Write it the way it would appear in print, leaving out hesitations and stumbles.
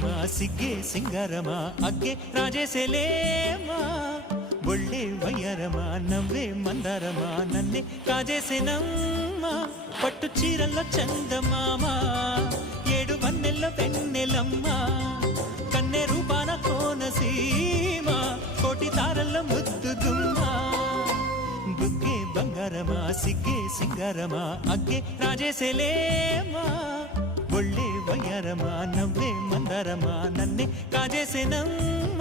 ಬಂಗಾರಮ ಸಿಗ್ಗೆ ಸಿಂಗಾರಮ ಅಗ್ಗೆ ರಾಜೇಸೆಲೇಮಾ ಒಳ್ಳೆ వయ్యారమ నవ్వే మందారమ నన్నే కాజేసేనమ్మ పట్టు చీరల్లో చందమామ ఏడు వన్నెల్లో వెన్నెలమ్మ కన్నె రూపాన కోనసీమ కోటి తారల్లో ముద్దుగుమ్మ బుగ్గే బంగారమ సిగ్గే సింగారమ అగ్గే రాజేసెలేమా ఒళ్ళే వయ్యారమ నవ్వే మందారమ నన్నే కాజేసేనమ్మ